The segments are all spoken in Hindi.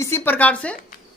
इसी प्रकार से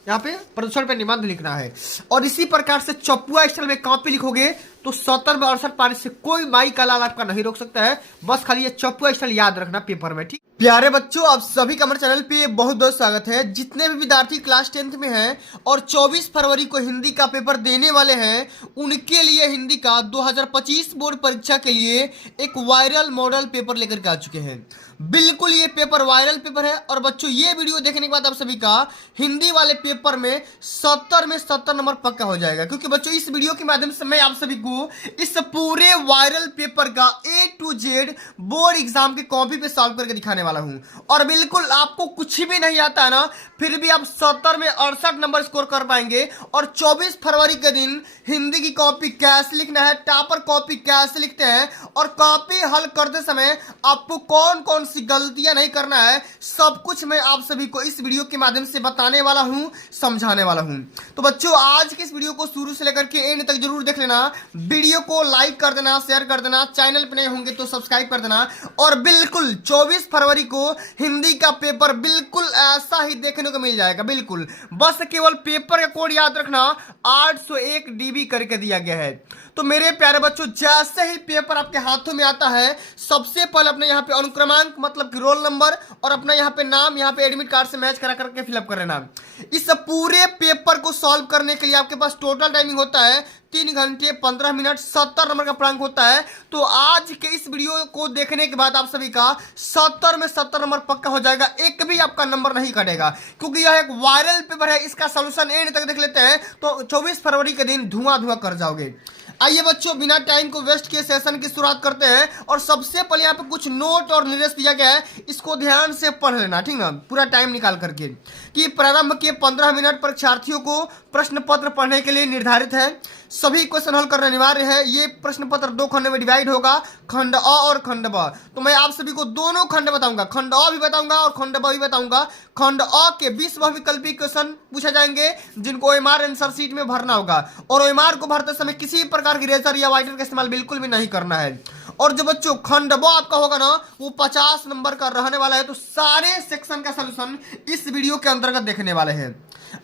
यहाँ पे प्रदूषण पे निबंध लिखना है और इसी प्रकार से चपुआ स्टाइल में कॉपी लिखोगे तो 70 में 68 पाने से कोई माई का लाल आपका नहीं रोक सकता है। बस खाली ये चपुआ स्टाइल याद रखना पेपर में, ठीक। प्यारे बच्चों, आप सभी का हमारे चैनल पे बहुत बहुत स्वागत है। जितने भी विद्यार्थी क्लास 10th में हैं और 24 फरवरी को हिंदी का पेपर देने वाले हैं, उनके लिए हिंदी का 2025 बोर्ड परीक्षा के लिए एक वायरल मॉडल पेपर लेकर के आ चुके हैं। बिल्कुल ये पेपर वायरल पेपर है और बच्चों ये वीडियो देखने के बाद आप सभी का हिंदी वाले पेपर में 70 में 70 नंबर पक्का हो जाएगा, क्योंकि बच्चों इस वीडियो के माध्यम से मैं आप सभी को इस पूरे वायरल पेपर का A to Z board exam की कॉपी पे सॉल्व करके दिखाने वाला हूं। और बिल्कुल आपको कुछ भी नहीं आता है ना, फिर भी आप 70 में 68 नंबर स्कोर कर पाएंगे। और 24 फरवरी के दिन हिंदी की कॉपी कैसे लिखना है, टॉपर कॉपी कैसे लिखते हैं और कॉपी हल करते समय आपको कौन कौन सी गलतियां नहीं करना है, सब कुछ मैं आप सभी को इस वीडियो के माध्यम से बताने वाला हूं, समझाने वाला हूं। तो बच्चों आज के इस वीडियो को शुरू से लेकर के एंड तक जरूर देख लेना। वीडियो को लाइक कर देना, शेयर कर देना, चैनल पर नए होंगे तो सब्सक्राइब कर देना। और बिल्कुल 24 फरवरी को हिंदी का पेपर बिल्कुल ऐसा ही देखने को मिल जाएगा। बिल्कुल बस केवल पेपर का कोड याद रखना, 801 DB करके दिया गया है। तो मेरे प्यारे बच्चों, जैसे ही पेपर आपके हाथों में आता है, सबसे पहले अपने यहाँ पे अनुक्रमांक मतलब कि रोल नंबर और अपना यहाँ पे नाम यहाँ पे एडमिट कार्ड से मैच करा करके फिलअप कर लेना। इस पूरे पेपर को सॉल्व करने के लिए आपके पास टोटल टाइमिंग होता है 3 घंटे 15 मिनट, 70 नंबर का प्रांक होता है। तो आज के इस वीडियो को देखने के बाद आप सभी का 70 में 70 नंबर पक्का हो जाएगा, एक भी आपका नंबर नहीं कटेगा, क्योंकि यह एक वायरल पेपर है। इसका सोल्यूशन एंड तक देख लेते हैं तो 24 फरवरी के दिन धुआं धुआं कर जाओगे। आइए बच्चों, बिना टाइम को वेस्ट किए सेशन की शुरुआत करते हैं। और सबसे पहले यहाँ पे कुछ नोट और निर्देश दिया गया है, इसको ध्यान से पढ़ लेना, ठीक ना, पूरा टाइम निकाल करके। कि प्रारंभ के 15 मिनट परीक्षार्थियों को प्रश्न पत्र पढ़ने के लिए निर्धारित है। सभी क्वेश्चन हल करना अनिवार्य है। ये प्रश्न पत्र 2 खंड में डिवाइड होगा, खंड अ और खंड ब। तो मैं आप सभी को दोनों खंड बताऊंगा, खंड अ भी बताऊंगा और खंड ब भी बताऊंगा। खंड अ के 20 बहुविकल्पी क्वेश्चन पूछे जाएंगे, जिनको OMR आंसर शीट में भरना होगा। और OMR को भरते समय किसी प्रकार की रेजर या वाइटर का इस्तेमाल बिल्कुल भी नहीं करना है। और जो बच्चों खंड ब आपका होगा ना, वो 50 नंबर का रहने वाला है। तो सारे सेक्शन का सलूशन इस वीडियो के अंतर्गत देखने वाले हैं।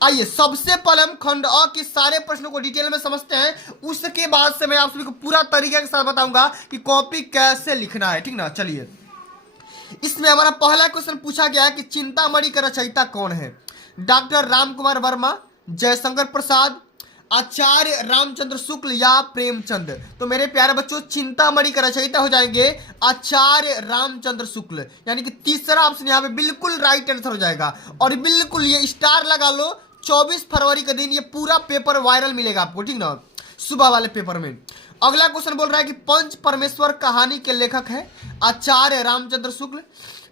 आइए सबसे पहले हम खंड अ के सारे प्रश्नों को डिटेल में समझते हैं। उसके बाद से मैं आप सभी को पूरा तरीके के साथ बताऊंगा कि कॉपी कैसे लिखना है, ठीक ना। चलिए, इसमें हमारा पहला क्वेश्चन पूछा गया है कि चिंतामणि का रचयिता कौन है। डॉक्टर रामकुमार वर्मा, जयशंकर प्रसाद, आचार्य रामचंद्र शुक्ल या प्रेमचंद। तो मेरे प्यारे बच्चों, चिंतामणि का रचयिता हो जाएंगे आचार्य रामचंद्र शुक्ल, यानी कि तीसरा ऑप्शन यहाँ पे बिल्कुल राइट आंसर हो जाएगा। और बिल्कुल ये स्टार लगा लो, 24 फरवरी के दिन ये पूरा पेपर वायरल मिलेगा आपको, ठीक ना, सुबह वाले पेपर में। अगला क्वेश्चन बोल रहा है कि पंच परमेश्वर कहानी के लेखक है आचार्य रामचंद्र शुक्ल,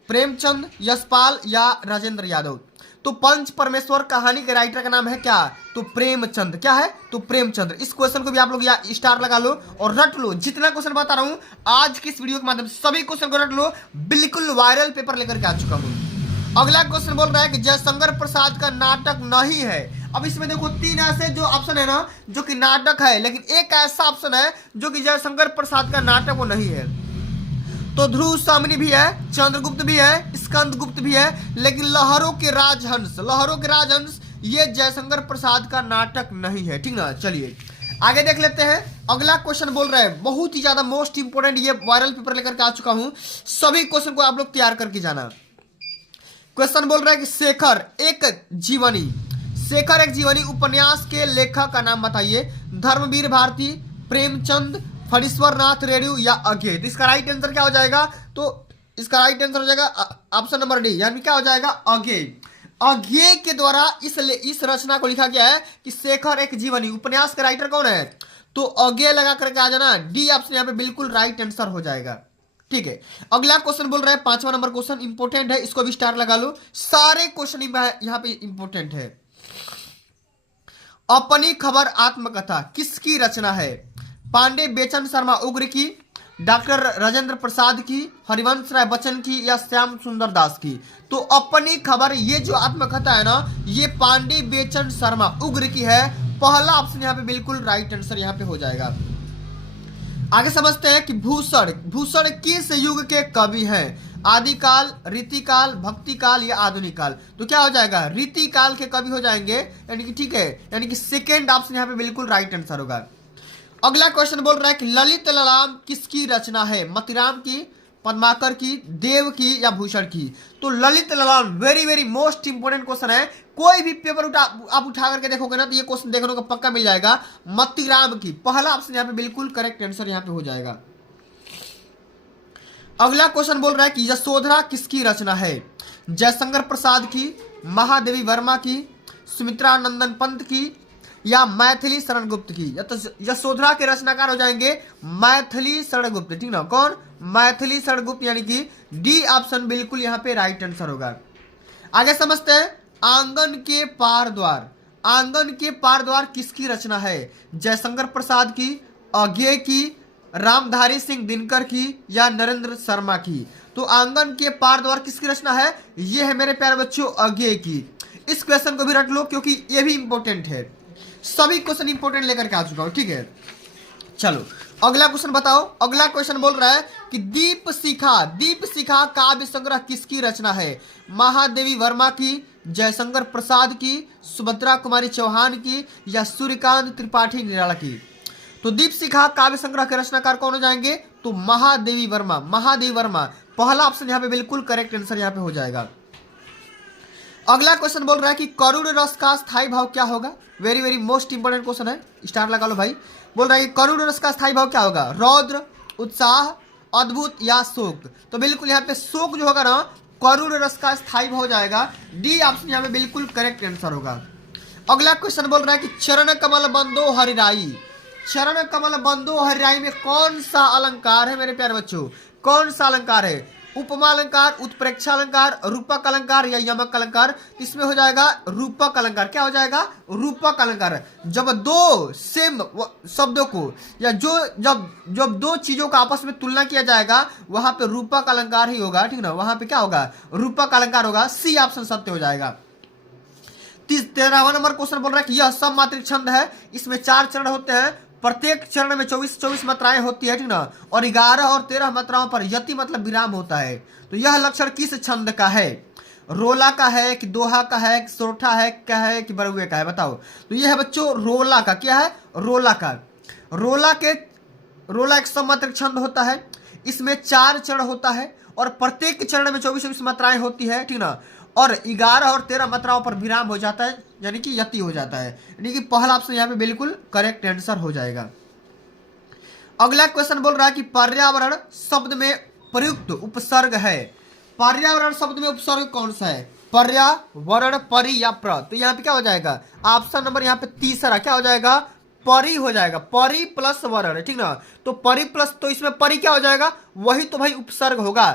प्रेमचंद, यशपाल या राजेंद्र यादव। तो पंच परमेश्वर कहानी के राइटर का नाम है क्या, तो प्रेमचंद। क्या है, तो प्रेमचंद। इस क्वेश्चन को भी आप लोग या स्टार लगा लो और रट लो। जितना क्वेश्चन बता रहा हूं आज की इस वीडियो के माध्यम से सभी क्वेश्चन को रट लो, बिल्कुल वायरल पेपर लेकर के आ चुका हूं। अगला क्वेश्चन बोल रहा है कि जयशंकर प्रसाद का नाटक नहीं है। अब इसमें देखो 3 ऐसे जो ऑप्शन है ना, जो कि नाटक है, लेकिन एक ऐसा ऑप्शन है जो कि जयशंकर प्रसाद का नाटक वो नहीं है। तो ध्रुव सामनी भी है, चंद्रगुप्त भी है, स्कंदगुप्त भी है, लेकिन लहरों के राजहंस ये जयशंकर प्रसाद का नाटक नहीं है, ठीक ना। चलिए आगे देख लेते हैं। अगला क्वेश्चन बोल रहा है, बहुत ही ज्यादा मोस्ट इंपोर्टेंट, ये वायरल पेपर लेकर के आ चुका हूं, सभी क्वेश्चन को आप लोग तैयार करके जाना। क्वेश्चन बोल रहा है कि शेखर एक जीवनी उपन्यास के लेखक का नाम बताइए। धर्मवीर भारती, प्रेमचंद, फणीश्वर नाथ रेड्डी या अघे। तो इसका राइट आंसर क्या हो जाएगा, तो इसका राइट आंसर हो जाएगा ऑप्शन नंबर डी, यानी क्या हो जाएगा, अघे। अघे के द्वारा इस रचना को लिखा गया है कि शेखर एक जीवनी। उपन्यास का राइटर कौन है, तो अघे लगा करके आ जाना, डी ऑप्शन यहाँ पे बिल्कुल राइट आंसर हो जाएगा, ठीक है। अगला क्वेश्चन बोल रहा है 5वां नंबर क्वेश्चन इंपोर्टेंट है, इसको भी स्टार लगा लो। सारे क्वेश्चन यहाँ पे इंपोर्टेंट है। अपनी खबर आत्मकथा किसकी रचना है। पांडे बेचन शर्मा उग्र की, डॉक्टर राजेंद्र प्रसाद की, हरिवंश राय बच्चन की या श्याम सुंदर दास की। तो अपनी खबर ये जो आत्मकथा है ना, ये पांडे बेचन शर्मा उग्र की है। पहला ऑप्शन यहाँ पे बिल्कुल राइट आंसर यहाँ पे हो जाएगा। आगे समझते हैं कि भूषण किस युग के कवि हैं। आदिकाल, रीतिकाल, भक्तिकाल या आधुनिक काल। तो क्या हो जाएगा, रीतिकाल के कवि हो जाएंगे, यानी कि ठीक है, यानी कि सेकेंड ऑप्शन यहाँ पे बिल्कुल राइट आंसर होगा। अगला क्वेश्चन बोल रहा है कि ललित ललाम किसकी रचना है, मतिराम की, पद्माकर की, देव की या भूषण की। तो Lalit Lalam very very most important question है, कोई भी पेपर आप उठा करके देखोगे ना तो ये क्वेश्चन देखने को पक्का मिल जाएगा, मतिराम की। पहला ऑप्शन यहाँ पे बिल्कुल करेक्ट आंसर यहाँ पे हो जाएगा। अगला क्वेश्चन बोल रहा है कि यशोधरा किसकी रचना है, जयशंकर प्रसाद की, महादेवी वर्मा की, सुमित्रा नंदन पंत की या मैथिली शरण गुप्त की। या तो यशोधरा के रचनाकार हो जाएंगे मैथिली शरण गुप्त, ठीक ना, कौन, मैथिली शरण गुप्त, यानी कि डी ऑप्शन बिल्कुल यहाँ पे राइट आंसर होगा। आगे समझते हैं, आंगन के पार द्वार, आंगन के पार द्वार किसकी रचना है, जयशंकर प्रसाद की, अज्ञे की, रामधारी सिंह दिनकर की या नरेंद्र शर्मा की। तो आंगन के पार द्वार किसकी रचना है, ये है मेरे प्यारे बच्चों अज्ञे की। इस क्वेश्चन को भी रट लो क्योंकि ये भी इंपॉर्टेंट है, सभी क्वेश्चन इंपॉर्टेंट लेकर के आ चुका हूं, ठीक है। चलो अगला क्वेश्चन बताओ। अगला क्वेश्चन बोल रहा है कि दीप शिखा काव्य संग्रह किसकी रचना है, महादेवी वर्मा की, जयशंकर प्रसाद की, सुभद्रा कुमारी चौहान की या सूर्यकांत त्रिपाठी निराला की। तो दीप शिखा काव्य संग्रह के रचनाकार कौन हो जाएंगे, तो महादेवी वर्मा, महादेवी वर्मा। पहला ऑप्शन यहाँ पे बिल्कुल करेक्ट आंसर यहाँ पे हो जाएगा। अगला क्वेश्चन बोल रहा है कि करुण रस का स्थायी भाव क्या होगा, very very most important question है, स्टार लगा लो भाई। बोल रहा है कि करुण रस का स्थायी भाव क्या होगा, रौद्र, उत्साह, अद्भुत या शोक। तो बिल्कुल यहाँ पे शोक जो होगा ना, करुण रस का स्थायी भाव हो जाएगा, डी ऑप्शन यहाँ पे बिल्कुल करेक्ट आंसर होगा। अगला क्वेश्चन बोल रहा है कि चरण कमल बंदो हरिराई, चरण कमल बंदो हरिराई में कौन सा अलंकार है मेरे प्यारे बच्चों, कौन सा अलंकार है, उपमा अलंकार, उत्प्रेक्षा अलंकार, रूपक अलंकार या यमक अलंकार। इसमें हो जाएगा रूपक अलंकार। क्या हो जाएगा, रूपक अलंकार। जब दो सेम शब्दों को या जब दो चीजों का आपस में तुलना किया जाएगा वहां पे रूपक अलंकार ही होगा, ठीक ना, वहां पे क्या होगा, रूपक अलंकार होगा, सी ऑप्शन सत्य हो जाएगा। 13वां नंबर क्वेश्चन बोल रहा है कि यह सब मात्रिक छंद है, इसमें 4 चरण होते हैं, प्रत्येक चरण में 24 मात्राएं होती है, ठीक ना, और 11 और 13 मात्राओं पर यति मतलब विराम होता है। तो यह लक्षण किस छंद का है, रोला का है कि दोहा का है कि सोरठा है, क्या है कि बरुए का है, बताओ। तो यह है बच्चों रोला का, क्या है, रोला का। रोला एक सममात्रिक छंद होता है, इसमें 4 चरण होता है और प्रत्येक चरण में 24 मात्राएं होती है, ठीक ना, और 11 और 13 मात्राओं पर विराम हो जाता है, यानी कि यति हो जाता है, यानी कि पहला ऑप्शन यहाँ पे बिल्कुल करेक्ट आंसर हो जाएगा। अगला क्वेश्चन बोल रहा है कि पर्यावरण शब्द में प्रयुक्त उपसर्ग है, पर्यावरण शब्द में उपसर्ग कौन सा है, पर्यावरण, परि या प्र। तो यहाँ पे क्या हो जाएगा, ऑप्शन नंबर यहाँ पे तीसरा क्या हो जाएगा, परि हो जाएगा, परि प्लस वर्ण, ठीक ना। तो परि प्लस, तो इसमें परि क्या हो जाएगा, वही तो भाई उपसर्ग होगा,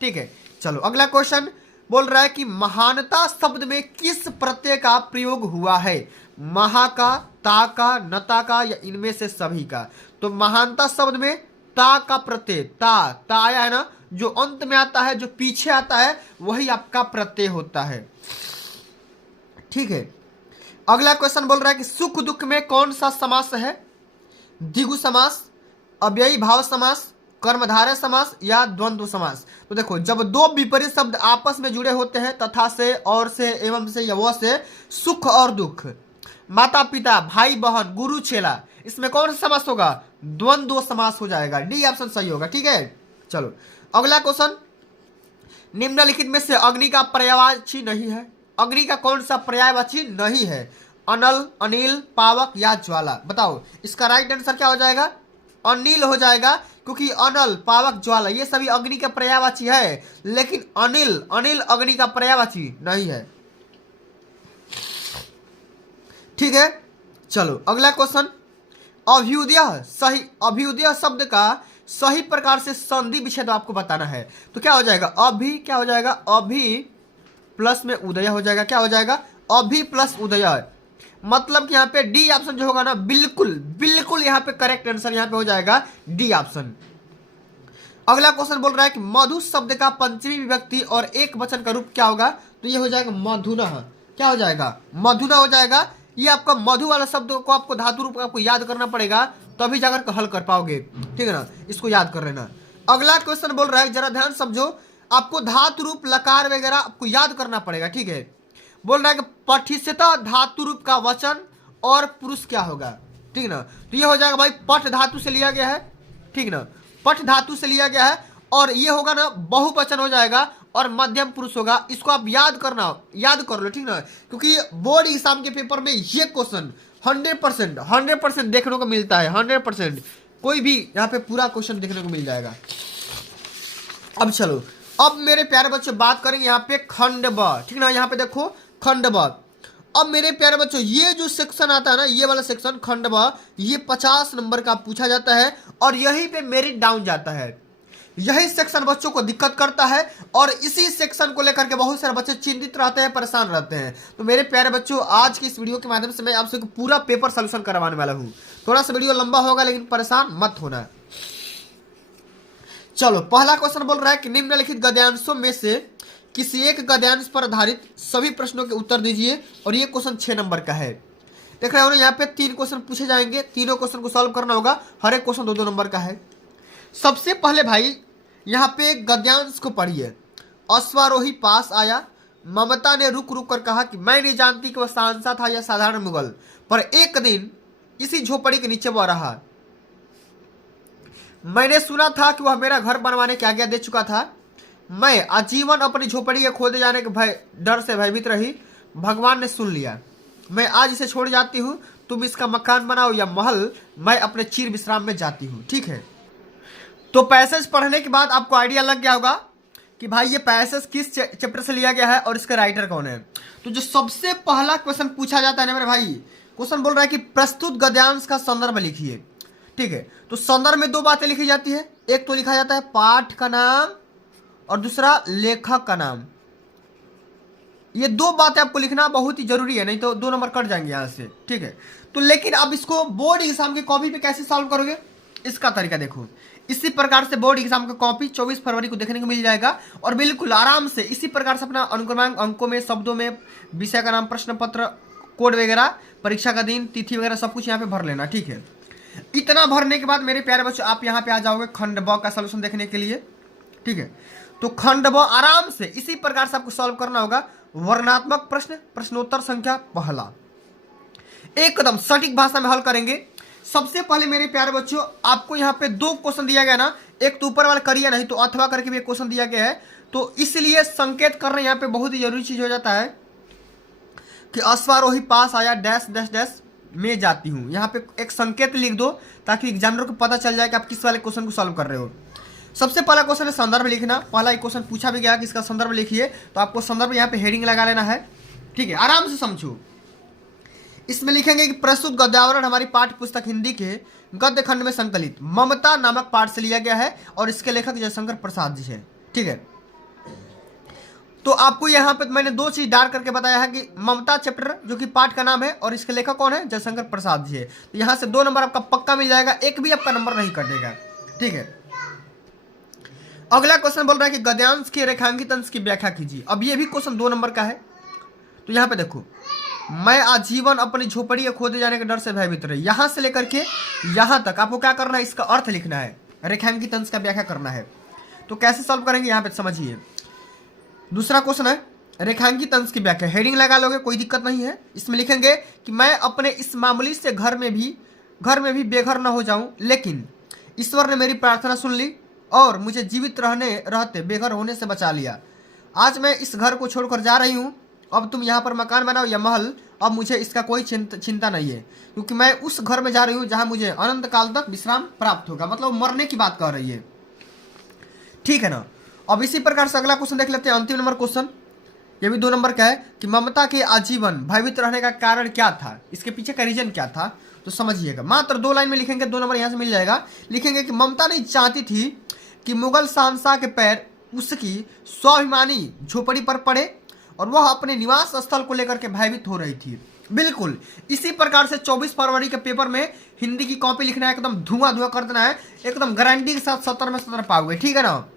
ठीक है। चलो अगला क्वेश्चन बोल रहा है कि महानता शब्द में किस प्रत्यय का प्रयोग हुआ है, महा का, ता का, नता का या इनमें से सभी का। तो महानता शब्द में ता का प्रत्यय, ता आया है ना, जो अंत में आता है, जो पीछे आता है, वही आपका प्रत्यय होता है, ठीक है। अगला क्वेश्चन बोल रहा है कि सुख दुख में कौन सा समास है, द्विगु समास, अव्ययी भाव समास, कर्मधारय समास या द्वंद्व समास। तो देखो जब दो विपरीत शब्द आपस में जुड़े होते हैं, तथा से, और से, एवं से या वो से, सुख और दुख, माता पिता, भाई बहन, गुरु चेला, इसमें कौन सा समास होगा, द्वंद्व समास हो जाएगा, डी ऑप्शन सही होगा, ठीक है। चलो अगला क्वेश्चन, निम्नलिखित में से अग्नि का पर्यायवाची नहीं है, अग्नि का कौन सा पर्यायवाची नहीं है, अनल, अनिल, पावक या ज्वाला। बताओ इसका राइट आंसर क्या हो जाएगा, अनिल हो जाएगा, क्योंकि अनल, पावक, ज्वाला ये सभी अग्नि का पर्यायवाची है, लेकिन अनिल अग्नि का पर्यायवाची नहीं है, ठीक है। चलो अगला क्वेश्चन, अभ्युदय शब्द का सही प्रकार से संधि विच्छेद आपको बताना है। तो क्या हो जाएगा, क्या हो जाएगा, अभि प्लस में उदय हो जाएगा, क्या हो जाएगा, अभि प्लस उदय, मतलब कि यहाँ पे डी ऑप्शन जो होगा ना, बिल्कुल यहाँ पे करेक्ट आंसर यहाँ पे हो जाएगा डी ऑप्शन। अगला क्वेश्चन बोल रहा है कि मधु शब्द का पंचमी विभक्ति और एक वचन का रूप क्या होगा। तो ये हो जाएगा मधुना, क्या हो जाएगा, मधुना हो जाएगा। ये आपका मधु वाला शब्द को आपको धातु रूप आपको याद करना पड़ेगा, तभी जाकर हल कर पाओगे, ठीक है ना, इसको याद कर लेना। अगला क्वेश्चन बोल रहा है, जरा ध्यान समझो, आपको धातु रूप लकार वगैरह आपको याद करना पड़ेगा, ठीक है। बोल रहा है कि पठिष्यता धातु रूप का वचन और पुरुष क्या होगा, ठीक ना। तो ये हो जाएगा भाई पठ धातु से लिया गया है, ठीक ना, पठ धातु से लिया गया है और ये होगा ना बहुवचन हो जाएगा और मध्यम पुरुष होगा। इसको आप याद कर लो, ठीक ना, क्योंकि बोर्ड एग्जाम के पेपर में ये क्वेश्चन 100% देखने को मिलता है, 100% कोई भी यहाँ पे पूरा क्वेश्चन देखने को मिल जाएगा। अब चलो, अब मेरे प्यारे बच्चों बात करेंगे यहाँ पे खंड ब, ठीक ना। यहाँ पे देखो खंड ब। अब मेरे प्यारे बच्चों ये जो सेक्शन आता है ना, ये वाला सेक्शन खंड ब, ये 50 नंबर का पूछा जाता है और यहीं पे मेरिट डाउन जाता है। यही सेक्शन बच्चों को दिक्कत करता है और इसी सेक्शन को लेकर के बहुत सारे बच्चे चिंतित रहते हैं, परेशान रहते हैं। तो मेरे प्यारे बच्चों आज की इस वीडियो के माध्यम से मैं आपसे पूरा पेपर सोल्यूशन करवाने वाला हूँ। थोड़ा सा वीडियो लंबा होगा लेकिन परेशान मत होना। चलो, पहला क्वेश्चन बोल रहा है कि निम्नलिखित गद्यांशों में से किसी एक गद्यांश पर आधारित सभी प्रश्नों के उत्तर दीजिए और ये क्वेश्चन 6 नंबर का है। देख रहे हो ना, यहाँ पे 3 क्वेश्चन पूछे जाएंगे, तीनों क्वेश्चन को सॉल्व करना होगा, हर एक क्वेश्चन 2-2 नंबर का है। सबसे पहले भाई यहाँ पे गद्यांश को पढ़िए। अश्वारोही पास आया, ममता ने रुक रुक कर कहा कि मैं नहीं जानती कि वह शहंशाह था या साधारण मुगल, पर एक दिन इसी झोपड़ी के नीचे वह रहा। मैंने सुना था कि वह मेरा घर बनवाने की आज्ञा दे चुका था। मैं आजीवन अपनी झोपड़ी के खोदे जाने के डर से भयभीत रही। भगवान ने सुन लिया। मैं आज इसे छोड़ जाती हूँ, तुम इसका मकान बनाओ या महल, मैं अपने चीर विश्राम में जाती हूँ, ठीक है। तो पैसेज पढ़ने के बाद आपको आइडिया लग गया होगा कि भाई ये पैसेज किस चैप्टर से लिया गया है और इसका राइटर कौन है। तो जो सबसे पहला क्वेश्चन पूछा जाता है ना मेरे भाई, क्वेश्चन बोल रहा है कि प्रस्तुत गद्यांश का संदर्भ लिखिए, ठीक है। तो संदर्भ में 2 बातें लिखी जाती है, एक तो लिखा जाता है पाठ का नाम और दूसरा लेखक का नाम। ये 2 बातें आपको लिखना बहुत ही जरूरी है, नहीं तो 2 नंबर कट जाएंगे यहाँ से, ठीक है। तो लेकिन अब इसको बोर्ड एग्जाम की कॉपी पे कैसे सॉल्व करोगे, इसका तरीका देखो। इसी प्रकार से बोर्ड एग्जाम का कॉपी 24 फरवरी को देखने को मिल जाएगा और बिल्कुल आराम से इसी प्रकार से अपना अनुक्रमांक अंकों में, शब्दों में, विषय का नाम, प्रश्न पत्र, कोड वगैरह, परीक्षा का दिन, तिथि वगैरह सब कुछ यहाँ पे भर लेना, ठीक है। इतना भरने के बाद मेरे प्यारे बच्चों आप यहाँ पे आ जाओगे खंड ब का सोल्यूशन देखने के लिए, ठीक है। तो खंड ब आराम से इसी प्रकार से आपको सॉल्व करना होगा। वर्णनात्मक प्रश्न, प्रश्नोत्तर संख्या पहला, एकदम सटीक भाषा में हल करेंगे। सबसे पहले मेरे प्यारे बच्चों आपको यहाँ पे 2 क्वेश्चन दिया गया ना, एक तो ऊपर वाला करिए, नहीं तो अथवा करके भी एक क्वेश्चन दिया गया है। तो इसलिए संकेत करना यहाँ पे बहुत ही जरूरी चीज हो जाता है कि अश्वारोही पास आया डैश डैश डैश में जाती हूँ। यहाँ पे एक संकेत लिख दो ताकि एग्जामिनर को पता चल जाए कि आप किस वाले क्वेश्चन को सॉल्व कर रहे हो। सबसे पहला क्वेश्चन है संदर्भ लिखना। पहला एक क्वेश्चन पूछा भी गया कि इसका संदर्भ लिखिए, तो आपको संदर्भ यहाँ पे हेडिंग लगा लेना है, ठीक है। आराम से समझो। इसमें लिखेंगे कि प्रस्तुत गद्यावरण हमारी पाठ्य पुस्तक हिंदी के गद्य खंड में संकलित ममता नामक पाठ से लिया गया है और इसके लेखक जयशंकर प्रसाद जी है, ठीक है। तो आपको यहाँ पे मैंने 2 चीज डाल करके बताया है कि ममता चैप्टर जो कि पाठ का नाम है और इसके लेखक कौन है, जयशंकर प्रसाद जी है। तो यहाँ से 2 नंबर आपका पक्का मिल जाएगा, एक भी आपका नंबर नहीं कटेगा, ठीक है। अगला क्वेश्चन बोल रहा है कि गद्यांश के रेखांकित अंश की व्याख्या कीजिए। अब ये भी क्वेश्चन 2 नंबर का है। तो यहाँ पे देखो, मैं आजीवन अपनी झोपड़ी के खोदे जाने के डर से भयभीत रही, यहां से लेकर के यहां तक आपको क्या करना है, इसका अर्थ लिखना है, रेखांकित अंश का व्याख्या करना है। तो कैसे सॉल्व करेंगे यहाँ पे समझिए। दूसरा क्वेश्चन है रेखांकित अंश की व्याख्या, हेडिंग लगा लोगे, कोई दिक्कत नहीं है। इसमें लिखेंगे कि मैं अपने इस मामूली से घर में भी बेघर न हो जाऊं, लेकिन ईश्वर ने मेरी प्रार्थना सुन ली और मुझे जीवित रहते बेघर होने से बचा लिया। आज मैं इस घर को छोड़कर जा रही हूँ, अब तुम यहाँ पर मकान बनाओ या महल, अब मुझे इसका कोई चिंता नहीं है, क्योंकि मैं उस घर में जा रही हूँ जहाँ मुझे अनंत काल तक विश्राम प्राप्त होगा। मतलब मरने की बात कर रही है, ठीक है ना। अब इसी प्रकार से अगला क्वेश्चन देख लेते हैं, अंतिम नंबर क्वेश्चन, ये भी 2 नंबर का है कि ममता के आजीवन भयभीत रहने का कारण क्या था, इसके पीछे का रीजन क्या था। तो समझिएगा, मात्र 2 लाइन में लिखेंगे, 2 नंबर यहाँ से मिल जाएगा। लिखेंगे कि ममता नहीं चाहती थी कि मुगल शहंशाह के पैर उसकी स्वाभिमानी झोपड़ी पर पड़े और वह अपने निवास स्थल को लेकर के भयभीत हो रही थी। बिल्कुल इसी प्रकार से 24 फरवरी के पेपर में हिंदी की कॉपी लिखना है, एकदम धुआं कर देना है, एकदम गारंटी के साथ 70 में 70 पाओगे, ठीक है ना।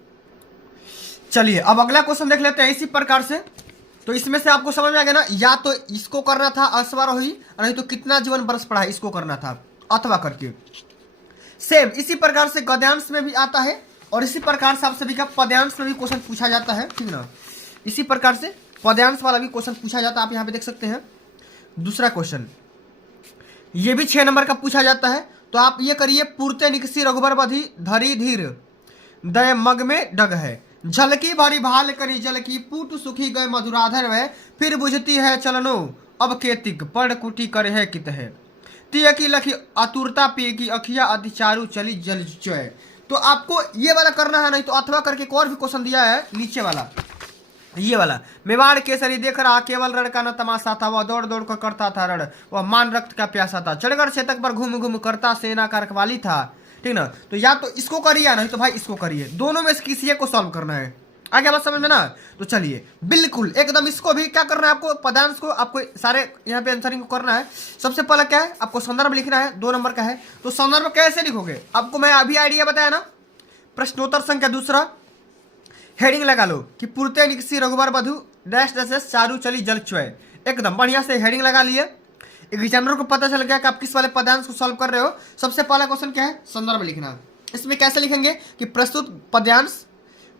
चलिए अब अगला क्वेश्चन देख लेते हैं इसी प्रकार से। तो इसमें से आपको समझ में आ गया ना, या तो इसको करना था अश्वारोही, नहीं तो कितना जीवन वर्ष पढ़ा इसको करना था अथवा करके। सेम इसी प्रकार से गद्यांश में भी आता है और इसी प्रकार से आप सभी का पद्यांश में भी क्वेश्चन पूछा जाता है, ठीक ना। इसी प्रकार से पद्यांश वाला भी क्वेश्चन पूछा जाता है, आप यहाँ पे देख सकते हैं। दूसरा क्वेश्चन ये भी 6 नंबर का पूछा जाता है। तो आप ये करिए, पूर्ते निकसी रघुबर बधी धरी धीर दय मग में डग है, झलकी भरी भाल करी जल की पूट सुखी गए मधुराधर वह, फिर बुझती है चलनो अब केतिक पढ़ कुटी करे है कित है, तिय की लखी आतुरता पी की अखिया अधिचारू चली जल चय। तो आपको ये वाला करना है, नहीं तो अथवा करके एक और भी क्वेश्चन दिया है नीचे वाला, ये वाला। मेवाड़ केसरी देख रहा केवल रण का न तमाशा था, वह दौड़ दौड़ कर करता था रण, वह मान रक्त का प्यासा था, चढ़गढ़ चेतक पर घूम घूम करता सेना का रखवाली था, ठीक ना। तो या तो इसको करिए, नहीं तो भाई इसको करिए, दोनों में से किसी एक को सॉल्व करना है। आगे बात समझ में ना। तो चलिए बिल्कुल एकदम इसको भी क्या करना है आपको, पदांश को आपको सारे यहाँ पे आंसरिंग को करना है। सबसे पहले क्या है, आपको संदर्भ लिखना है, 2 नंबर का है। तो संदर्भ कैसे लिखोगे, आपको मैं अभी आइडिया बताया ना। प्रश्नोत्तर संख्या दूसरा हेडिंग लगा लो कि पूर्ते निकसी रघुबर बधु डैश डैश चारू चली जल चुए, एकदम बढ़िया से हेडिंग लगा लिए। एग्जामिनर को पता चल गया कि आप किस वाले पदांश को सॉल्व कर रहे हो। सबसे पहला क्वेश्चन क्या है, संदर्भ लिखना। इसमें कैसे लिखेंगे कि प्रस्तुत पद्यांश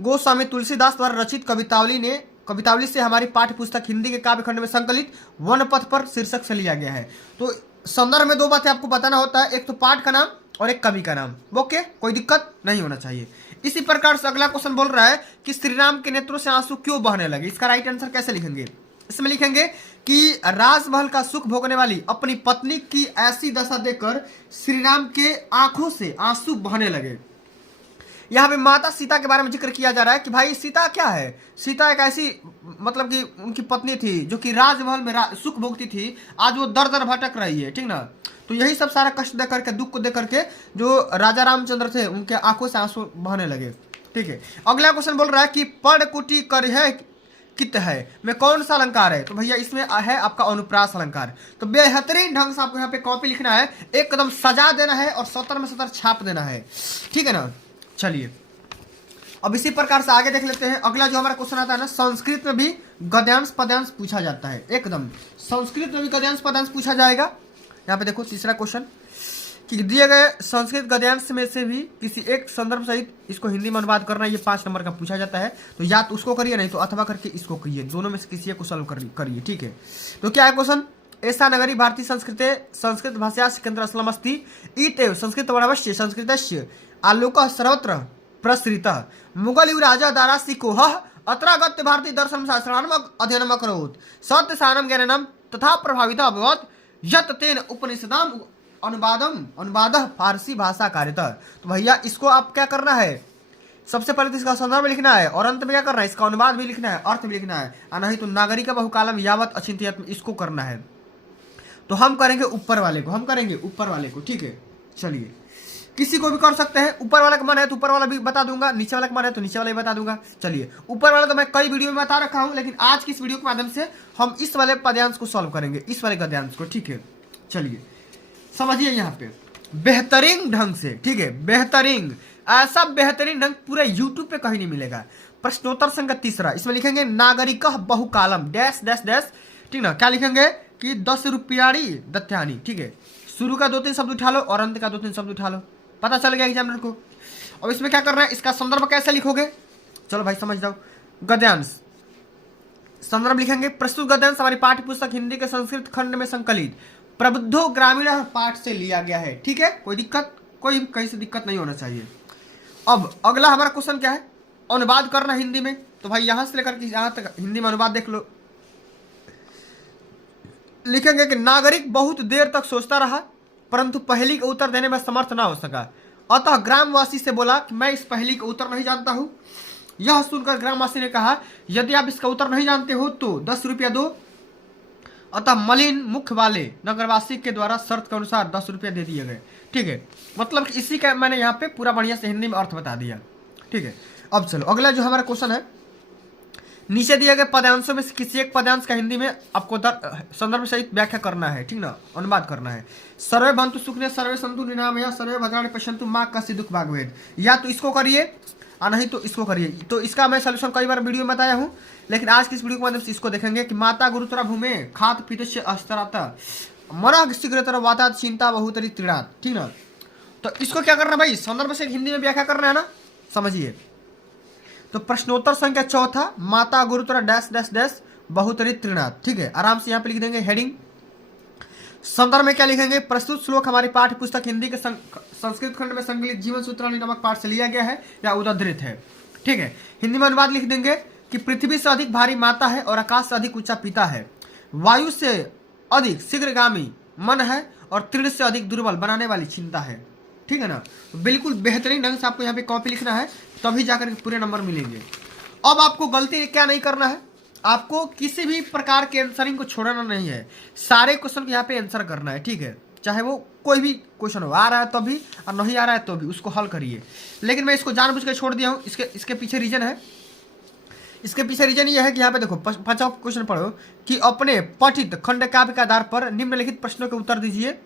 गोस्वामी तुलसीदास द्वारा रचित कवितावली से हमारी पाठ्य पुस्तक हिंदी के काव्य खंड में संकलित वन पथ पर शीर्षक से लिया गया है। तो संदर्भ में 2 बातें आपको बताना होता है, एक तो पाठ का नाम और एक कवि का नाम। ओके, कोई दिक्कत नहीं होना चाहिए। इसी प्रकार से अगला क्वेश्चन बोल रहा है कि श्री राम के नेत्रों से आंसू क्यों बहने लगे। इसका राइट आंसर कैसे लिखेंगे, इसमें लिखेंगे कि राजमहल का सुख भोगने वाली अपनी पत्नी की ऐसी दशा देखकर श्री राम के आंखों से आंसू बहने लगे। यहाँ पे माता सीता के बारे में जिक्र किया जा रहा है कि भाई सीता क्या है, सीता एक ऐसी मतलब कि उनकी पत्नी थी जो कि राजमहल में सुख भोगती थी, आज वो दर दर भटक रही है, ठीक ना। तो यही सब सारा कष्ट दे करके, दुख को दे करके जो राजा रामचंद्र थे उनके आंखों से आंसू बहने लगे, ठीक है। अगला क्वेश्चन बोल रहा है कि पढ़ कुटी कर है कित है में कौन सा अलंकार है। तो भैया इसमें है आपका अनुप्रास अलंकार। तो बेहतरीन ढंग से आपको यहाँ पे कॉपी लिखना है, एकदम सजा देना है और 70 में 70 छाप देना है, ठीक है ना। चलिए अब इसी प्रकार से आगे देख लेते हैं। अगला जो हमारा क्वेश्चन आता है ना, संस्कृत में भी गद्यांश पद्यांश पूछा जाता है, एकदम संस्कृत में भी गद्यांश पद्यांश पूछा जाएगा। यहाँ पे देखो तीसरा क्वेश्चन कि दिए गए संस्कृत गद्यांश में से भी किसी एक संदर्भ सहित इसको हिंदी में अनुवाद करना, ये 5 नंबर का पूछा जाता है। तो या तो उसको करिए, नहीं तो अथवा करके इसको करिए, दोनों में से किसी एक को सॉल्व करिए, ठीक है। तो क्या है क्वेश्चन, ऐसा नगरी भारतीय संस्कृत भाषा केंद्र असलमस्ति ईतेव संस्कृत वर्णवश्य संस्कृतस्य आलोक सर्वत्र प्रसृत मुगल युवराजा दारासिको अत्रागत्य भारतीय दर्शन शास्त्राणाम अध्ययनम अकरोत् सत्य सानम ज्ञानम तथा प्रभावित अभवत् यत तेन उपनिषदाम अनुवाद फारसी भाषा कार्यत। तो भैया इसको आप क्या करना है, सबसे पहले तो इसका संदर्भ लिखना है और अंत में क्या करना है, इसका अनुवाद भी लिखना है, अर्थ भी लिखना है, और नहीं तो नागरिक बहुकालम यावत अचिंत्यत इसको करना है। तो हम करेंगे ऊपर वाले को, ठीक है। चलिए किसी को भी कर सकते हैं, ऊपर वाला का मन है तो ऊपर वाला भी बता दूंगा, नीचे वाला का मन है तो नीचे वाला भी बता दूंगा। चलिए ऊपर वाला तो मैं कई वीडियो में बता रखा हूं, लेकिन आज की इस वीडियो के माध्यम से हम इस वाले पद्यांश को सॉल्व करेंगे, इस वाले गद्यांश को, ठीक है। चलिए समझिए यहाँ पे बेहतरीन ढंग से, ठीक है, बेहतरीन, ऐसा बेहतरीन ढंग पूरे यूट्यूब पे कहीं नहीं मिलेगा। प्रश्नोत्तर संख्या तीसरा, इसमें लिखेंगे नागरिक बहुकालम डैश डैश डैश, ठीक ना। क्या लिखेंगे कि 10 रुपयाड़ी दत्यानी, ठीक है। शुरू का 2-3 शब्द उठा लो और अंत का 2-3 शब्द उठा लो, पता चल गया एग्जामिनर को। अब इसमें क्या करना है, इसका संदर्भ कैसे लिखोगे, चलो भाई समझ जाओ। गद्यांश संदर्भ लिखेंगे, प्रस्तुत गद्यांश हमारी पाठ्य पुस्तक हिंदी के संस्कृत खंड में संकलित प्रबुद्धो ग्रामीण पाठ से लिया गया है, ठीक है। कोई कहीं से दिक्कत नहीं होना चाहिए। अब अगला हमारा क्वेश्चन क्या है, अनुवाद करना हिंदी में। तो भाई यहां से लेकर के यहां तक हिंदी में अनुवाद देख लो। लिखेंगे कि नागरिक बहुत देर तक सोचता रहा परंतु पहेली का उत्तर देने में समर्थ ना हो सका, अतः ग्रामवासी से बोला कि मैं इस पहेली का उत्तर नहीं जानता हूं। यह सुनकर ग्रामवासी ने कहा यदि आप इसका उत्तर नहीं जानते हो तो 10 रुपया दो। अतः मलिन मुख वाले नगरवासी के द्वारा शर्त के अनुसार 10 रुपया दे दिए गए, ठीक है। मतलब इसी का मैंने यहाँ पे पूरा बढ़िया से हिंदी में अर्थ बता दिया, ठीक है। अब चलो अगला जो हमारा क्वेश्चन है, नीचे दिए गए पदांशों में से किसी एक पदांश का हिंदी में आपको संदर्भ सहित व्याख्या करना है, ठीक ना, अनुवाद करना है। सर्वे बंतु सुखने सर्वे संतु निरामया सर्वे भद्राणि पश्यन्तु मां कस्य दुख भागवेद, या तो इसको करिए और नहीं तो इसको करिए। तो इसका मैं सोल्यूशन कई बार वीडियो में बताया हूं, लेकिन आज की इस वीडियो के माध्यम से इसको देखेंगे कि माता गुरुतरा भूमे खात पीतस्य अस्तराता मरा शीघ्रतर वातात चिंता बहुतरी त्रिणात, ठीक ना। तो इसको क्या करना भाई, संदर्भ से हिंदी में व्याख्या करना है ना। समझिए। तो प्रश्नोत्तर संख्या चौथा, माता गुरुतर डैश डैश डैश बहुतरी त्रिनाथ। ठीक है, आराम से यहाँ पे लिख देंगे हेडिंग। संदर्भ में क्या लिखेंगे, प्रस्तुत श्लोक हमारी पाठ्य पुस्तक हिंदी के संस्कृत खंड में संकलित जीवन सूत्रावली नामक पाठ से लिया गया है या उद्धृत है। ठीक है, हिंदी में अनुवाद लिख देंगे कि पृथ्वी से अधिक भारी माता है और आकाश से अधिक ऊंचा पिता है, वायु से अधिक शीघ्रगामी मन है और तीर्ण से अधिक दुर्बल बनाने वाली चिंता है। ठीक है ना, बिल्कुल बेहतरीन ढंग से आपको यहाँ पे कॉपी लिखना है, तभी जाकर के पूरे नंबर मिलेंगे। अब आपको गलती क्या नहीं करना है, आपको किसी भी प्रकार के आंसरिंग को छोड़ना नहीं है, सारे क्वेश्चन को यहाँ पे आंसर करना है। ठीक है, चाहे वो कोई भी क्वेश्चन हो, आ रहा है तो भी और नहीं आ रहा है तो भी उसको हल करिए। लेकिन मैं इसको जानबूझ के छोड़ दिया हूँ, इसके पीछे रीजन है। इसके पीछे रीजन ये है कि यहाँ पे देखो 50 क्वेश्चन पढ़ो कि अपने पठित खंड काव्य के आधार पर निम्नलिखित प्रश्नों के उत्तर दीजिए।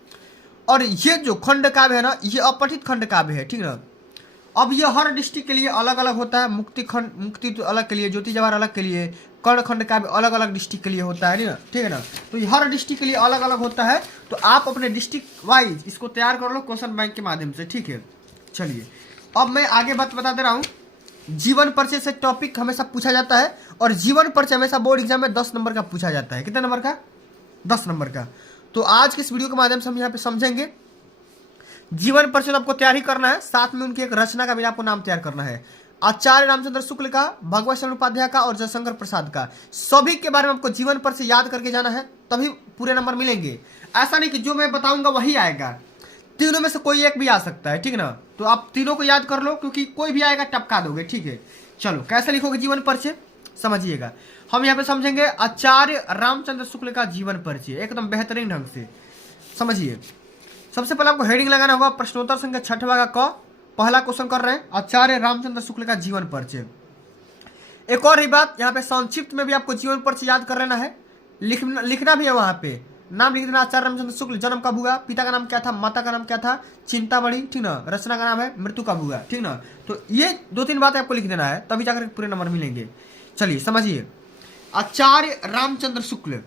और ये जो खंड काव्य है ना, ये अपठित खंड काव्य है। ठीक ना, अब ये हर डिस्ट्रिक्ट के लिए अलग अलग होता है। मुक्ति तो अलग के लिए, ज्योति जवाहर अलग के लिए, कर्ण खंड काव्य अलग अलग डिस्ट्रिक्ट के लिए होता है ना। ठीक है ना, तो ये हर डिस्ट्रिक्ट के लिए अलग अलग होता है। तो आप अपने डिस्ट्रिक्ट वाइज इसको तैयार कर लो क्वेश्चन बैंक के माध्यम से। ठीक है, चलिए अब मैं आगे बात बता दे रहा हूँ। जीवन परिचय से टॉपिक हमेशा पूछा जाता है और जीवन परिचय हमेशा बोर्ड एग्जाम में 10 नंबर का पूछा जाता है। कितने नंबर का? 10 नंबर का। तो आज के इस वीडियो के माध्यम से हम यहाँ पे समझेंगे जीवन परिचय आपको तैयार ही करना है, साथ में उनकी एक रचना का भी आपको नाम तैयार करना है। आचार्य रामचंद्र शुक्ल का, भगवत शरण उपाध्याय का और जयशंकर प्रसाद का, सभी के बारे में आपको जीवन परिचय याद करके जाना है, तभी पूरे नंबर मिलेंगे। ऐसा नहीं कि जो मैं बताऊंगा वही आएगा, तीनों में से कोई एक भी आ सकता है। ठीक ना, तो आप तीनों को याद कर लो, क्योंकि कोई भी आएगा टपका दोगे। ठीक है, चलो कैसे लिखोगे जीवन परिचय समझिएगा। हम यहाँ पे समझेंगे आचार्य रामचंद्र शुक्ल का जीवन परिचय एकदम बेहतरीन ढंग से समझिए। सबसे पहले आपको हेडिंग लगाना होगा, प्रश्नोत्तर संख्या 6वां का क, पहला क्वेश्चन कर रहे हैं आचार्य रामचंद्र शुक्ल का जीवन परिचय। एक और ही बात, यहाँ पे संक्षिप्त में भी आपको जीवन परिचय याद कर लेना है, लिखना भी है। वहां पे नाम लिख देना, आचार्य रामचंद्र शुक्ल, जन्म कब हुआ, पिता का नाम क्या था, माता का नाम क्या था, चिंतामणि। ठीक ना, रचना का नाम है, मृत्यु कब हुआ। ठीक ना, तो ये 2-3 बातें आपको लिख देना है, तभी जाकर पूरे नंबर मिलेंगे। चलिए समझिए, आचार्य रामचंद्र शुक्ल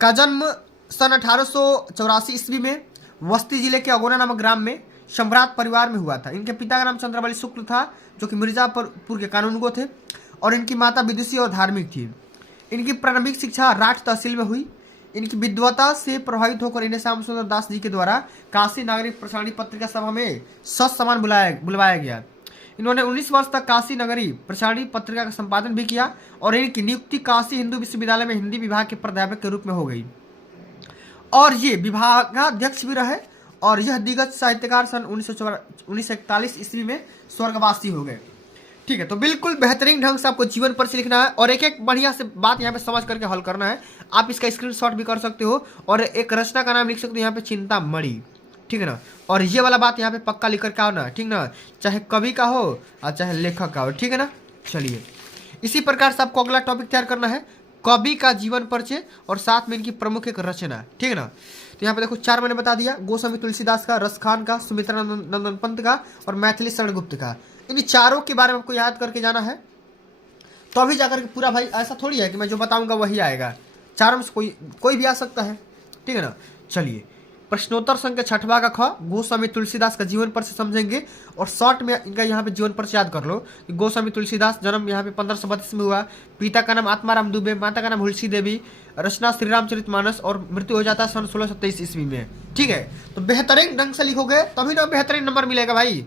का जन्म सन 1884 ईस्वी में वस्ती जिले के अगोना नामक ग्राम में सम्राट परिवार में हुआ था। इनके पिता का नाम चंद्रबली शुक्ल था, जो कि मिर्जापुर के कानूनगो थे, और इनकी माता विदुषी और धार्मिक थी। इनकी प्रारंभिक शिक्षा राठ तहसील में हुई। इनकी विद्वता से प्रभावित होकर इन्हें श्याम सुंदर दास जी के द्वारा काशी नागरिक प्रसारणी पत्रिका सभा में सत्समान बुलवाया गया। इन्होंने 19 वर्ष तक काशी नगरी प्रसारणी पत्रिका का संपादन भी किया और इनकी नियुक्ति काशी हिंदू विश्वविद्यालय में हिंदी विभाग के प्राध्यापक के रूप में हो गई और ये विभागाध्यक्ष भी रहे। और यह दिग्गज साहित्यकार सन 1941 ईस्वी में स्वर्गवासी हो गए। ठीक है, तो बिल्कुल बेहतरीन ढंग से आपको जीवन परिचय लिखना है और एक एक बढ़िया से बात यहाँ पे समझ करके हल करना है। आप इसका स्क्रीनशॉट भी कर सकते हो और एक रचना का नाम लिख सकते हो यहाँ पे, चिंतामणि। ठीक है ना, और ये वाला बात यहाँ पे पक्का लिख करके आओ ना। ठीक ना, चाहे कवि का हो और चाहे लेखक का हो। ठीक है ना, चलिए इसी प्रकार से आपको अगला टॉपिक तैयार करना है, कवि का जीवन परिचय और साथ में इनकी प्रमुख एक रचना। ठीक है ना, तो यहाँ पे देखो 4 मैंने बता दिया, गोस्वामी तुलसीदास का, रसखान का, सुमित्रा नंदन पंत का और मैथिली शरण गुप्त का। इन चारों के बारे में आपको याद करके जाना है, तो अभी जाकर के पूरा भाई ऐसा थोड़ी है कि मैं जो बताऊंगा वही आएगा, चारों में से कोई भी आ सकता है। ठीक है ना, चलिए प्रश्नोत्तर संख्या 6वां का ख, गोस्वामी तुलसीदास का जीवन परिचय समझेंगे और शॉर्ट में इनका यहाँ पे जीवन परिचय याद कर लो कि गोस्वामी तुलसीदास, जन्म यहाँ पे 1532 में हुआ, पिता का नाम आत्माराम दुबे, माता का नाम हुलसी देवी, रचना श्री रामचरितमानस और मृत्यु हो जाता है सन 1627 ईस्वी में। ठीक है, तो बेहतरीन ढंग से लिखोगे तभी ना बेहतरीन नंबर मिलेगा भाई।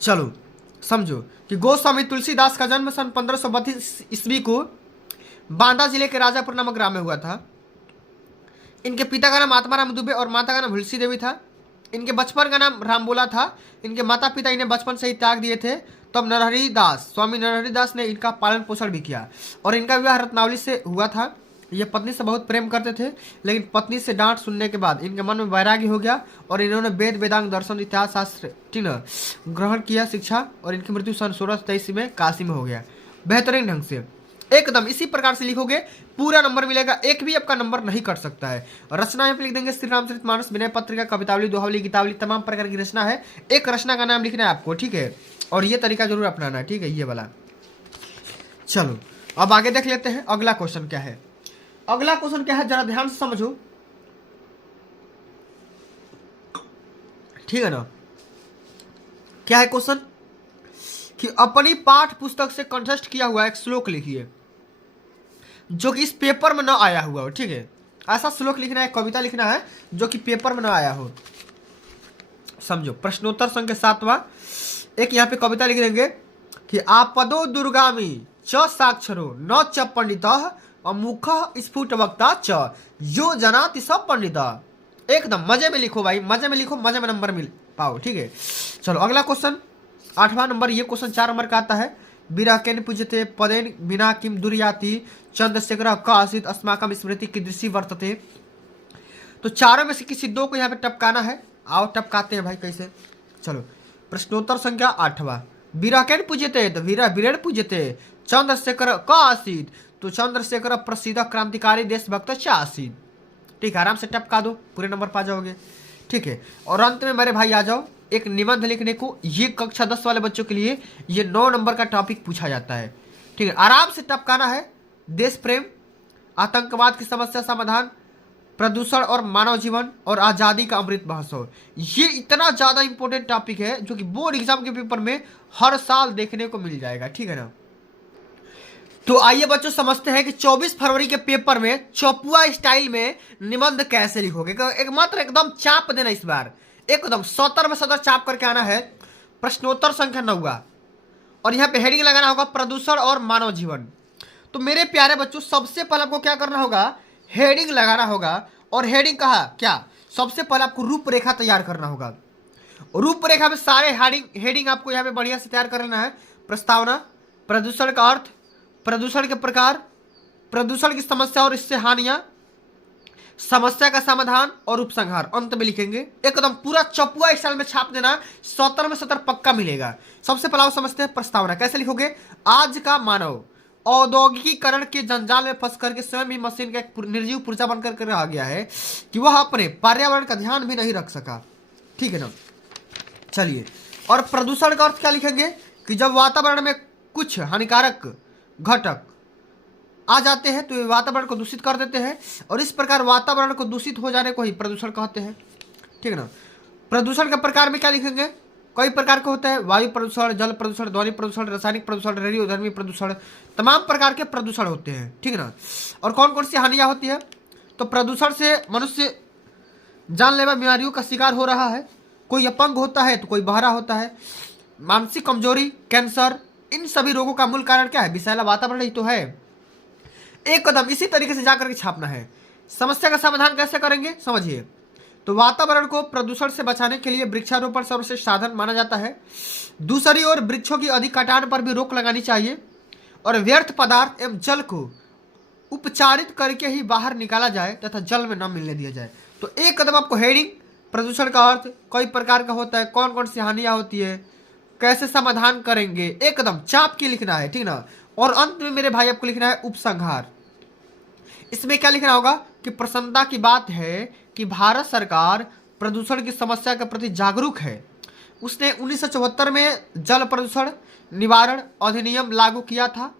चलो समझो कि गोस्वामी तुलसीदास का जन्म सन 1532 ईस्वी को बांदा जिले के राजापुर नामक ग्राम में हुआ था। इनके पिता का नाम आत्माराम दुबे और माता का नाम हुलसी देवी था। इनके बचपन का नाम रामबोला था। इनके माता पिता इन्हें बचपन से ही त्याग दिए थे। तब नरहरि दास, स्वामी नरहरि दास ने इनका पालन पोषण भी किया और इनका विवाह रत्नावली से हुआ था। ये पत्नी से बहुत प्रेम करते थे, लेकिन पत्नी से डांट सुनने के बाद इनके मन में वैराग्य हो गया और इन्होंने वेद वेदांग दर्शन इतिहास शास्त्र ग्रहण किया शिक्षा और इनकी मृत्यु सन 1623 में काशी में हो गया। बेहतरीन ढंग से एकदम इसी प्रकार से लिखोगे पूरा नंबर मिलेगा, एक भी आपका नंबर नहीं कट सकता है। रचना में लिख देंगे श्री रामचरितमानस, विनय पत्रिका, कवितावली, दोहावली, गीतावली, तमाम प्रकार की रचना है। एक रचना का नाम लिखना है आपको। ठीक है, और ये तरीका जरूर अपनाना है। ठीक है, ये वाला। चलो अब आगे देख लेते हैं अगला क्वेश्चन क्या है। अगला क्वेश्चन क्या है जरा ध्यान से समझो। ठीक है ना, क्या है क्वेश्चन कि अपनी पाठ पुस्तक से कंठस्थ किया हुआ एक श्लोक लिखिए जो कि इस पेपर में न आया हुआ हो। ठीक है, ऐसा श्लोक लिखना है, कविता लिखना है जो कि पेपर में न आया हो। समझो, प्रश्नोत्तर संघ के 7वां एक यहाँ पे कविता लिख देंगे कि आपदो दुर्गामी च साक्षरो न च पंडितः अमुख स्फुट वक्ता च यो जनाति सब पंडिता। एकदम मजे में लिखो भाई, मजे में लिखो, मजे में नंबर मिल पाओ। ठीक है, चलो अगला क्वेश्चन 8वां नंबर। ये क्वेश्चन 4 नंबर का आता है। विराकेन पूजते पदेन बिना किम दुर्याति चंद्रशेखर का आसित अस्माकम स्मृति कीदृशी वर्तते। तो चारों में से किसी दो को यहाँ पे टपकाना है। आओ टपकाते हैं भाई, कैसे। चलो, प्रश्नोत्तर संख्या 8वां। विराकेन पूजते तो वीरेण पूजते चंद्रशेखर का आसित, तो चंद्रशेखर प्रसिद्ध क्रांतिकारी देशभक्त आसित। ठीक है, आराम से टपका दो, पूरे नंबर पा जाओगे। ठीक है, और अंत में मेरे भाई आ जाओ एक निबंध लिखने को। ये कक्षा 10 वाले बच्चों के लिए ये 9 नंबर का टॉपिक पूछा जाता है। ठीक है, आराम से टपकाना है। देश प्रेम, आतंकवाद की समस्या समाधान, प्रदूषण और मानव जीवन, और आजादी का अमृत महोत्सव। ये इतना ज्यादा इंपॉर्टेंट टॉपिक है जो कि बोर्ड एग्जाम के पेपर में हर साल देखने को मिल जाएगा। ठीक है ना। तो आइए बच्चों समझते हैं कि 24 फरवरी के पेपर में चौपुआ स्टाइल में निबंध कैसे लिखोगे। एक मात्र एकदम चाप देना, इस बार एकदम 70 में 70 चाप करके आना है। प्रश्नोत्तर संख्या 9, और यहाँ पे हेडिंग लगाना होगा प्रदूषण और मानव जीवन। तो मेरे प्यारे बच्चों, सबसे पहले आपको क्या करना होगा, हेडिंग लगाना होगा। और हेडिंग कहा क्या, सबसे पहले आपको रूपरेखा तैयार करना होगा। रूपरेखा में सारे हेडिंग आपको यहाँ पे बढ़िया से तैयार करना है। प्रस्तावना, प्रदूषण का अर्थ, प्रदूषण के प्रकार, प्रदूषण की समस्या और इससे हानियां, समस्या का समाधान और उपसंहार अंत में लिखेंगे। एकदम पूरा चपुआ स्टाइल में छाप देना, 70 में 70 पक्का मिलेगा। सबसे पहले समझते हैं प्रस्तावना कैसे लिखोगे। आज का मानव औद्योगिकीकरण के जंजाल में फंस करके स्वयं ही मशीन का एक निर्जीव पुर्जा बनकर रह गया है कि वह अपने पर्यावरण का ध्यान भी नहीं रख सका। ठीक है ना। चलिए, और प्रदूषण का अर्थ क्या लिखेंगे कि जब वातावरण में कुछ हानिकारक घटक आ जाते हैं तो वे वातावरण को दूषित कर देते हैं, और इस प्रकार वातावरण को दूषित हो जाने को ही प्रदूषण कहते हैं। ठीक है ना। प्रदूषण के प्रकार में क्या लिखेंगे, कई प्रकार के होते हैं। वायु प्रदूषण, जल प्रदूषण, ध्वनि प्रदूषण, रासायनिक प्रदूषण, रेडियोधर्मी प्रदूषण, तमाम प्रकार के प्रदूषण होते हैं। ठीक है ना। और कौन कौन सी हानियां होती है, तो प्रदूषण से मनुष्य जानलेवा बीमारियों का शिकार हो रहा है। कोई अपंग होता है तो कोई बहरा होता है। मानसिक कमजोरी, कैंसर, इन सभी रोगों का मूल कारण क्या है, विषैला वातावरण ही तो है। एक कदम इसी तरीके से जाकर के छापना है। समस्या का समाधान कैसे करेंगे समझिए। तो वातावरण को प्रदूषण से बचाने के लिए वृक्षारोपण सर्वश्रेष्ठ साधन माना जाता है। दूसरी ओर वृक्षों की अधिक कटान पर भी रोक लगानी चाहिए, और व्यर्थ पदार्थ एवं जल को उपचारित करके ही बाहर निकाला जाए तथा जल में न मिलने दिया जाए। तो एक कदम आपको हेडिंग, प्रदूषण का अर्थ, कई प्रकार का होता है, कौन कौन सी हानियां होती है, कैसे समाधान करेंगे, एकदम चाप के लिखना है। ठीक ना। और अंत में मेरे भाई आपको लिखना है उपसंहार। इसमें क्या लिखना होगा कि प्रसन्नता की बात है कि भारत सरकार प्रदूषण की समस्या के प्रति जागरूक है। उसने 1974 में जल प्रदूषण निवारण अधिनियम लागू किया था।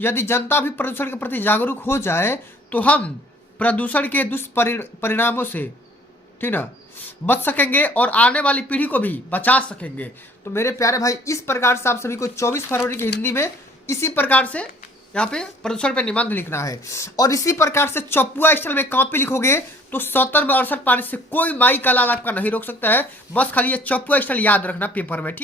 यदि जनता भी प्रदूषण के प्रति जागरूक हो जाए तो हम प्रदूषण के दुष्परिणामों से, ठीक ना, बच सकेंगे और आने वाली पीढ़ी को भी बचा सकेंगे। तो मेरे प्यारे भाई, इस प्रकार से आप सभी को 24 फरवरी की हिंदी में इसी प्रकार से यहाँ पे प्रदूषण पे निबंध लिखना है, और इसी प्रकार से चपुआ स्टाइल में कॉपी लिखोगे तो 70 में 68 पाने से कोई माई का लाल आपका नहीं रोक सकता है। बस खाली ये चपुआ स्टाइल याद रखना पेपर में। ठीक।